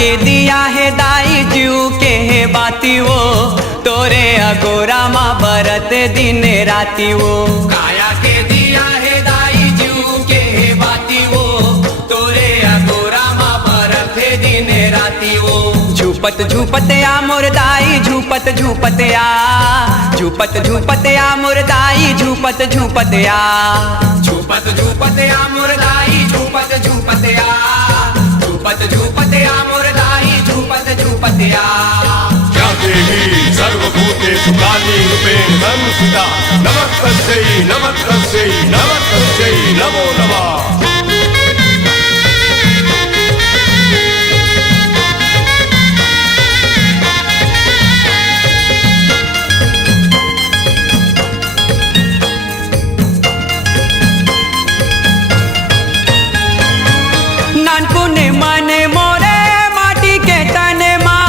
के दिया है दाई जीव के है बाती वो, तोरे अगोरा माँ बरत दिन राती वो। काया के दिया है दाई जीव के है बाती वो, तोरे अगोरा माँ बरत दिन राती वो। झूपत झूपत आ मोर दाई झूपत झूपत आ, झूपत झूपत आ मोर दाई झूपत झूपत आ। झूपत झूपत आ मोर दाई झूपत झूपत आ, झूपत झूपत आ मोर दाई झूपत झूपत आ। या देवी सर्वभूतेषु काली रूपेण संस्थिता, नमस्तस्यै नमस्तस्यै नमस्तस्यै नमो नमः। नानपुने मने मोरे माटी के तन माँ,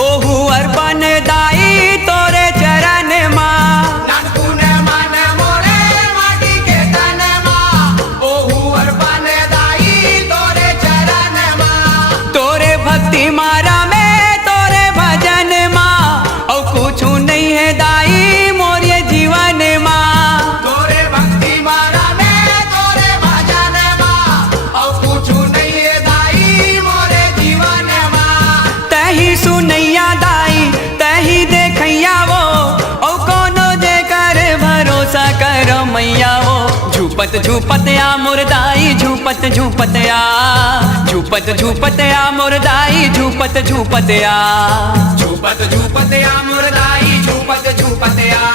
ओहु अर्पण दाई तोरे चरण माँ। नानपुने मने मोरे माटी के तन माँ, ओहु अर्पण दाई तोरे चरण माँ। तोरे भक्ति मारा में तोरे भजन माँ, और कुछ नहीं है दाई मोर ये जीवन माँ। तोरे भक्ति मारा में तोरे भजन माँ, और कुछ नहीं है दाई मोरे जीवन माँ। तही सुनैया दाई तही देखैया वो, और कोनो जे कर भरोसा कर मैया वो। झूपत झूपत आ मोर दाई झूपत झूपत आ, झूपत झूपत आ मोर दाई झूपत झूपत आ। झूपत झूपत आ मोर दाई झूपत झूपत आ,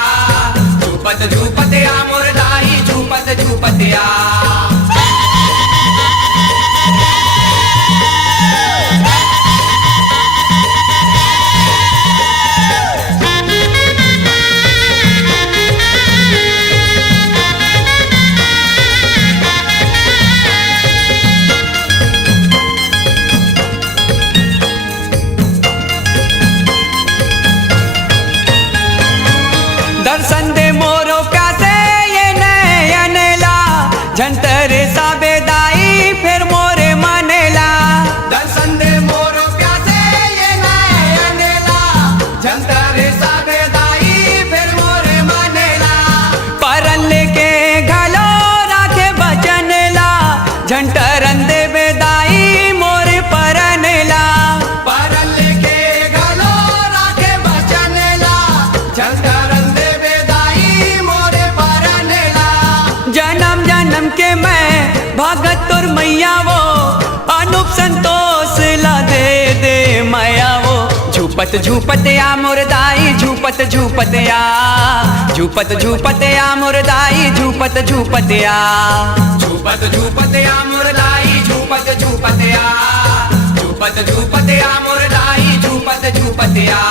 झूपत झूपत आ मोर दाई झूपत झूपत आ। दर्शन दे मोरो प्यासे ये नयन ला, झंटर साबे दाई फिर मोरे मनेला। दर्शन दे मोरो प्यासे ये नयन ला, झंतर साबे दाई फिर मोरे मनेला। परन लेके घलो राखे बचन ला, झंटरन दे बेदाई मोरे परनेला। परन लेके घलो राखे बचन ला, झंटरन दे बेदाई मोरे परनेला। जन्म जन्म के मैं भगत तोर मैया वो, अनूप संतोष ला दे दे माया वो। झूपत झूपत आ मोर दाई झूपत झूपत आ, झूपत झूपत आ मोर दाई झूपत झूपत आ। झूपत झूपत आ मोर दाई झूपत झूपत आ, झूपत झूपत आ मोर दाई झूपत झूपत आ।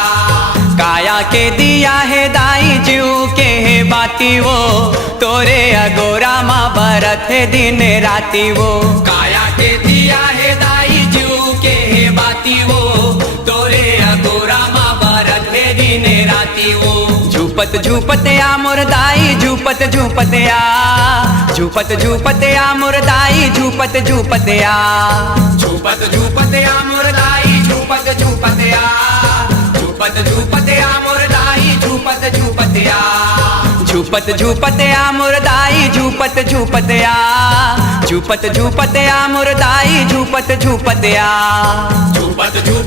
काया के दिया है दाई जीव के है बाती वो, तोरे अगोरा माँ बरत है दिन राती वो। काया के दिया है दाई जीव के है बाती वो, तोरे अगोरा माँ बरत है दिन राती वो। झूपत झूपत आ मोर दाई झूपत झूपत आ, झूपत झूपत आ मोर दाई झूपत झूपत आ। झूपत झूपत आ मोर दाई झूपत झूपत आ, झूपत झूपत आ मोर दाई झूपत झूपत आ। झूपत झूपत आ मोर दाई झूपत झूपत आ, झूपत झूपत आ मोर दाई झूपत झूपत आ। झूपत झूपत